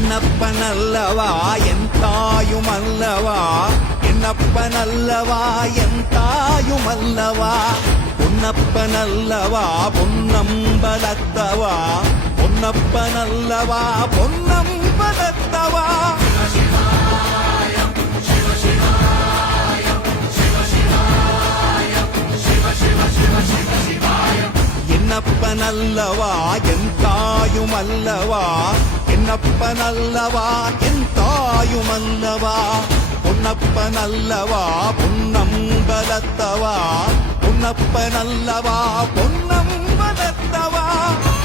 என்னப்பனல்லவா என் தாயுமல்லவா, என்னப்பனல்லவா என் தாயுமல்லவா, பொன்னப்பனல்லவா பொன்னம்பலத்தவா, பொன்னப்பனல்லவா பொன்னம்பலத்தவா. என்னப்பனல்லவா என் தாயுமல்லவா, என்னப்பனல்லவா என் தாயுமல்லவா, பொன்னப்பனல்லவா பொன்னம்பலத்தவா, பொன்னப்பனல்லவா பொன்னம்பலத்தவா.